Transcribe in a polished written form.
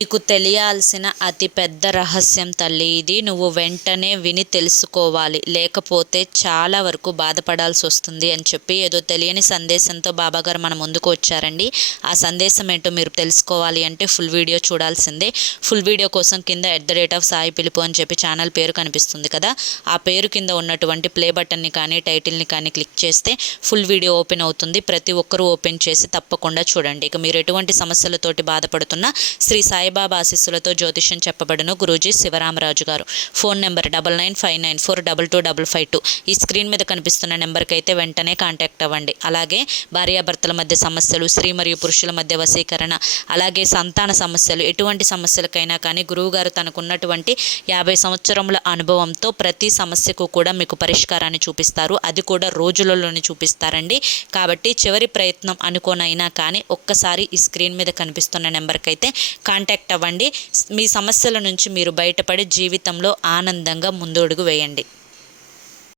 నీకు తెలియాల్సిన అతి పెద్ద రహస్యం తల్లి ఇది. నువ్వు వెంటనే విని తెలుసుకోవాలి, లేకపోతే చాలా వరకు బాధపడాల్సి వస్తుంది అని చెప్పి ఏదో తెలియని సందేశంతో బాబాగారు మన ముందుకు వచ్చారండి. ఆ సందేశం ఏంటో మీరు తెలుసుకోవాలి అంటే ఫుల్ వీడియో చూడాల్సిందే. ఫుల్ వీడియో కోసం కింద @సాయి పిలుపు అని చెప్పి ఛానల్ పేరు కనిపిస్తుంది కదా, ఆ పేరు కింద ఉన్నటువంటి ప్లే బటన్ని కానీ టైటిల్ని కానీ క్లిక్ చేస్తే ఫుల్ వీడియో ఓపెన్ అవుతుంది. ప్రతి ఒక్కరూ ఓపెన్ చేసి తప్పకుండా చూడండి. ఇక మీరు ఎటువంటి సమస్యలతోటి బాధపడుతున్నా శ్రీ సాయిబాబా ఆశీస్సులతో జ్యోతిష్యం చెప్పబడును. గురూజీ శివరామరాజు గారు. Phone number 9959422552. ఈ స్క్రీన్ మీద కనిపిస్తున్న నెంబర్కి అయితే వెంటనే కాంటాక్ట్ అవ్వండి. అలాగే భార్యాభర్తల మధ్య సమస్యలు, స్త్రీ మరియు పురుషుల మధ్య వశీకరణ, అలాగే సంతాన సమస్యలు, ఎటువంటి సమస్యలకైనా కానీ గురువుగారు తనకున్నటువంటి 50 సంవత్సరముల అనుభవంతో ప్రతి సమస్యకు కూడా మీకు పరిష్కారాన్ని చూపిస్తారు. అది కూడా రోజులలోనే చూపిస్తారండి. కాబట్టి చివరి ప్రయత్నం అనుకోనైనా కానీ ఒక్కసారి ఈ స్క్రీన్ మీద కనిపిస్తున్న నెంబర్కి అయితే కాంటాక్ట్ అవ్వండి. మీ సమస్యల నుంచి మీరు బయటపడి జీవితంలో ఆనందంగా ముందడుగు వేయండి.